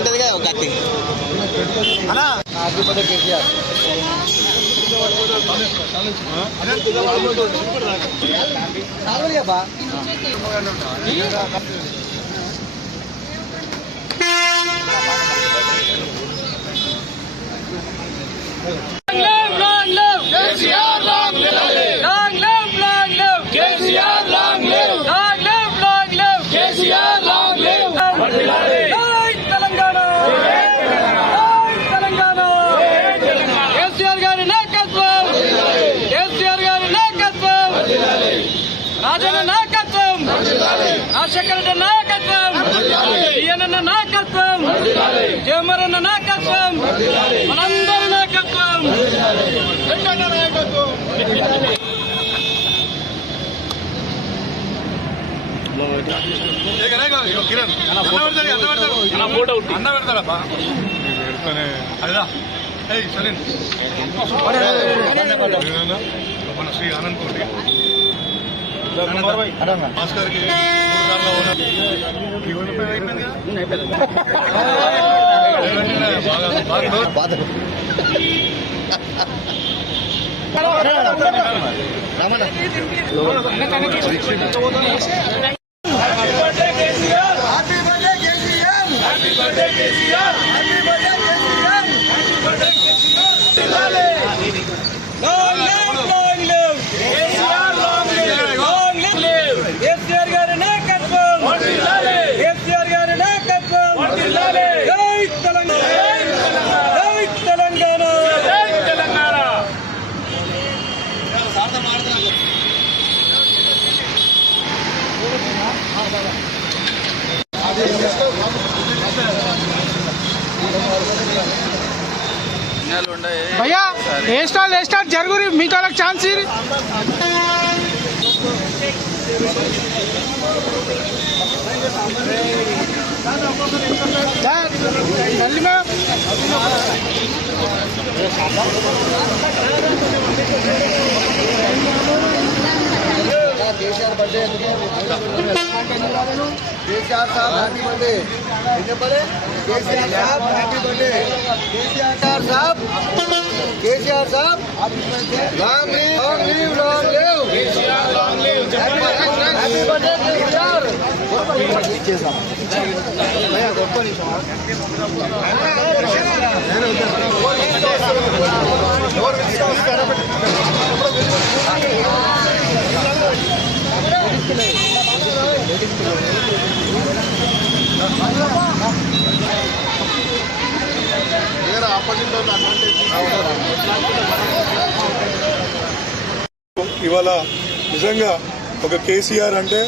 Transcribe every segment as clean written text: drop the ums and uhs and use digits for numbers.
ఉంటుంది కదా ఒక కత్తి కేసీఆర్ రాజన్న నాయకత్వం, రాజశేఖర రెడ్డి నాయకత్వం, ఈయనన్న నాయకత్వం, జయమరన్న నాయకత్వం, మనందరి నాయకత్వం, రెడ్డన్న నాయకత్వం. మన శ్రీ ఆనంద్ కోటి భాస్కర్ కి भैया ए स्टार जरूरी मीको चांस కేసీఆర్ బర్త్డే కేసీఆర్ సాబ్ హ్యాపీ బర్త్డే కేసీఆర్ సాబ్ హ్యాపీ బర్త్డే కేసీఆర్ సాబ్ long live KCR long live happy birthday KCR ఇచ్చేసాం గొప్ప ఇవాళ నిజంగా ఒక కేసీఆర్ అంటే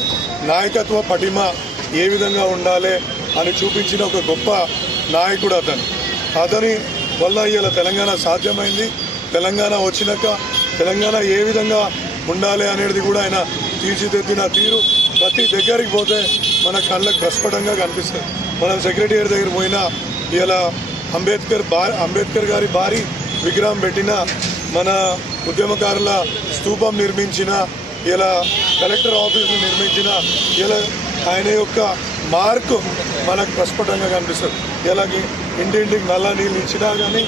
నాయకత్వ పటిమ ఏ విధంగా ఉండాలి అని చూపించిన ఒక గొప్ప నాయకుడు అతని వల్ల ఇవాళ తెలంగాణ సాధ్యమైంది. తెలంగాణ వచ్చినాక తెలంగాణ ఏ విధంగా ఉండాలి అనేది కూడా ఆయన తీర్చిదిద్దిన తీరు ప్రతి దగ్గరికి పోతే మన కళ్ళకు ప్రస్ఫుటంగా కనిపిస్తుంది. మనం సెక్రటేరియట్ దగ్గర పోయినా ఇలా అంబేద్కర్ గారి భారీ విగ్రహం పెట్టిన, మన ఉద్యమకారుల స్తూపం నిర్మించిన, ఇలా కలెక్టర్ ఆఫీసులు నిర్మించిన, ఇలా ఆయన యొక్క మార్కు మనకు ప్రస్ఫుటంగా కనిపిస్తుంది. ఇలాగే ఇంటింటికి నల్ల నీళ్ళు ఇచ్చినా కానీ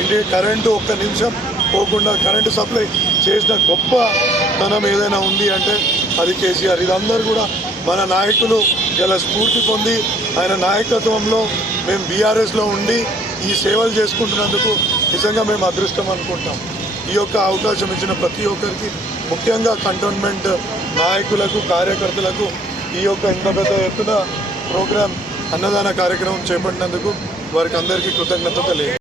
ఇంటికి కరెంటు ఒక్క నిమిషం పోకుండా కరెంటు సప్లై చేసిన గొప్పతనం ఏదైనా ఉంది అంటే అది కేసీఆర్. ఇదందరూ కూడా మన నాయకులు ఇలా స్ఫూర్తి పొంది ఆయన నాయకత్వంలో మేము బీఆర్ఎస్లో ఉండి ఈ సేవలు చేసుకుంటున్నందుకు నిజంగా మేము అదృష్టం అనుకుంటాం. ఈ యొక్క అవకాశం ఇచ్చిన ప్రతి ఒక్కరికి, ముఖ్యంగా కంటోన్మెంట్ నాయకులకు, కార్యకర్తలకు ఈ యొక్క ఇంత పెద్ద ఎత్తున ప్రోగ్రాం అన్నదాన కార్యక్రమం చేపట్టినందుకు వారికి అందరికీ కృతజ్ఞత తెలియదు.